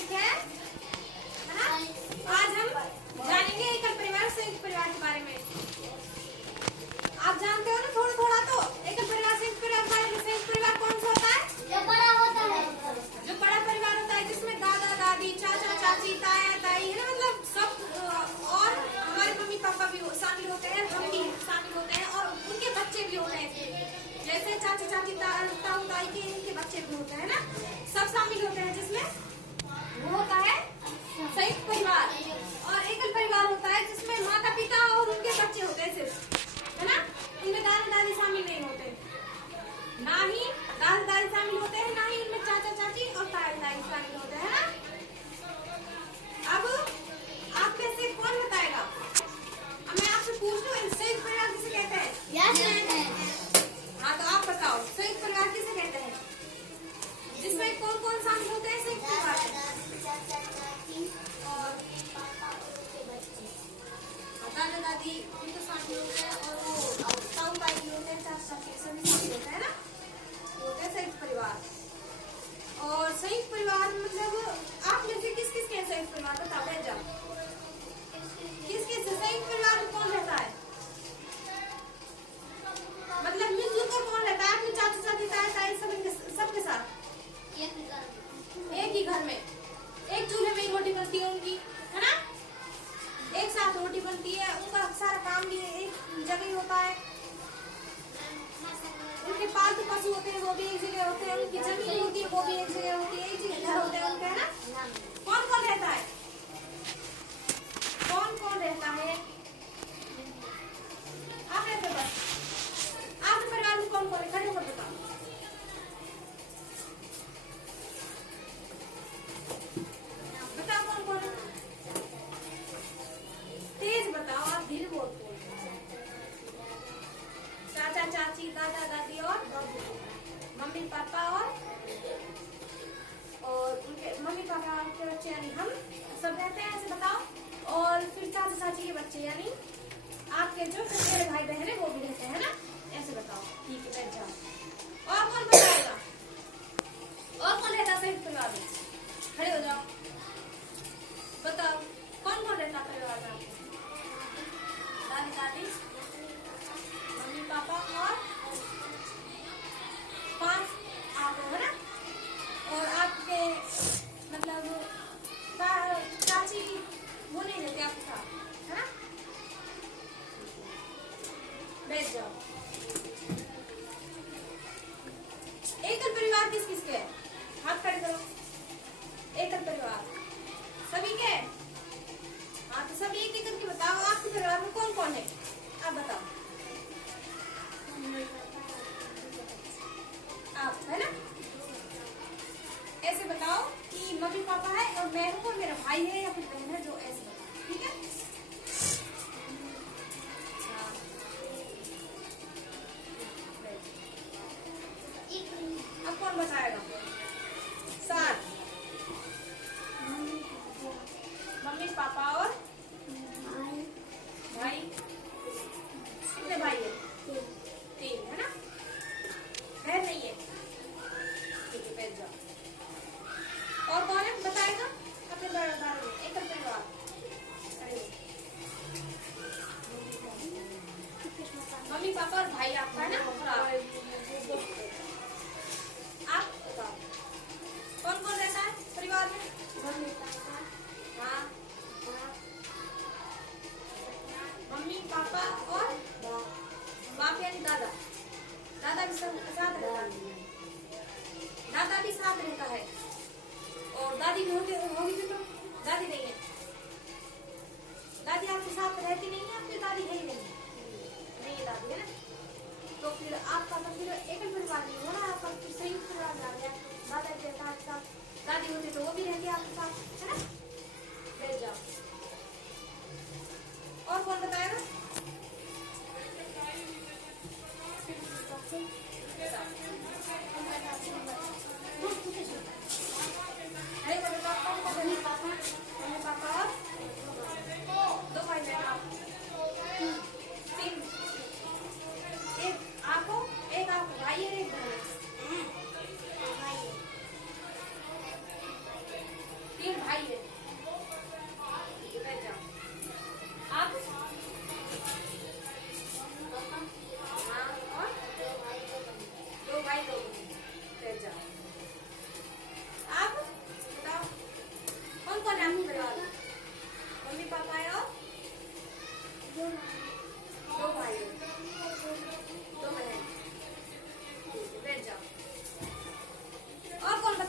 Topic है ना। आज हम जानेंगे एकल परिवार संयुक्त परिवार के बारे में। आप जानते हो ना थोड़ा थोड़ा तो एकल परिवार संयुक्त परिवार कौन सा होता है? जो बड़ा होता है, जो बड़ा परिवार होता है जिसमें दादा दादी चाचा चाची ताया ताई है ना, मतलब सब और हमारे मम्मी पापा भी शामिल होते हैं, हम भी शामिल होते हैं और उनके बच्चे भी होते हैं। जैसे चाची चाची ताऊ ताई के इनके बच्चे भी होते हैं ना, सब शामिल होते हैं जिसमें वो होता है संयुक्त परिवार। और एकल परिवार होता है जिसमें माता पिता और उनके बच्चे होते हैं सिर्फ, है ना। इनमें दादा दादी शामिल नहीं होते, ना ही दादा दादी शामिल होते हैं, ना ही इनमें चाचा चाची और ताया ताई शामिल होते हैं ना। अब आप में से कौन बताएगा? अब मैं आपसे पूछ लूं संयुक्त परिवार किसे कहते हैं? हाँ तो आप बताओ संयुक्त परिवार किसे कहते हैं? जिसमें कौन कौन शामिल होते हैं संयुक्त परिवार? दादा दादी उनको शामिल होते हैं और वो ताऊ ताई भी होते हैं, चाचा चाची सभी शामिल होते हैं ना, होते हैं संयुक्त परिवार। और संयुक्त परिवार मतलब आप में से किस किस के संयुक्त परिवार बताओ, बैठ जाओ। किस किस संयुक्त परिवार में कौन रहता है? मतलब मिलजुल कर कौन रहता है अपने चाचा चाची ताया ताई सबके साथ एक ही घर में, एक चूल्हे में ही रोटी बनती है उनकी, है ना। एक साथ रोटी बनती है, उनका सारा काम भी एक जगह ही होता है। उनके पालतू पशु होते हैं वो भी एक जगह होते हैं, उनकी जमीन होती है वो भी एक जगह होती है, एक जगह घर होते हैं उनके, है ना। कौन कौन रहता है? कौन कौन रहता है? आप रहते हो बस। आपके परिवार में कौन कौन है? खड़े होकर बताओ। बताओ कौन कौन है? तेज बताओ, आप धीरे बोलते हो। चाचा चाची दादा दादी और मम्मी पापा और उनके मम्मी पापा के बच्चे यानी हम सब रहते हैं, ऐसे बताओ। और फिर चाचा चाची के बच्चे यानी आपके जो मेरे भाई बहन है वो भी रहते हैं ना, ऐसे बताओ। ठीक है, बैठ जाओ। और कौन बताएगा? और कौन रहता है संयुक्त परिवार में? खड़े हो जाओ, बताओ कौन कौन रहता है परिवार में आपके? दादी दादी मम्मी पापा और 5 आप हो, है ना। और आपके मतलब चाची वो नहीं रहते आपके साथ, है ना। बैठ जाओ। एकल परिवार किस किस के है? हाथ खड़े करो। एकल परिवार सभी के? हाँ तो सब एक एक करके बताओ आपके परिवार में कौन कौन है, आप बताओ। आप, है ना। ऐसे बताओ कि मम्मी पापा है और मैं हूँ और मेरा भाई है या फिर बहन है, जो ऐसे बताओ, ठीक है। अब कौन बताएगा? 7 मम्मी पापा और भाई। कितने भाई है? 3, है ना। बहन नहीं है? ठीक है, बैठ जाओ। और कौन है बताएगा अपने बारे में? एकल परिवार। मम्मी पापा और भाई आपका, है ना। आप बताओ कौन कौन रहता है परिवार में? हाँ, मम्मी पापा और बाप यानी दादा। दादा भी साथ रहता है, दादा भी साथ रहता है। और दादी भी होगी भी तो? दादी नहीं है? दादी आपके साथ रहती नहीं है? आपकी दादी है ही नहीं है दादी, है ना। तो फिर आपका तो फिर एकल परिवार नहीं हो ना, आपका संयुक्त परिवार आ गया। दादा के साथ दादी होती तो वो भी रहती है आपके साथ, है ना। बैठ जाओ। और कौन बताएगा? मम्मी पापा और 2 भाई बहन आप। 3 एक आपको भाई है, एक बहन। क्यों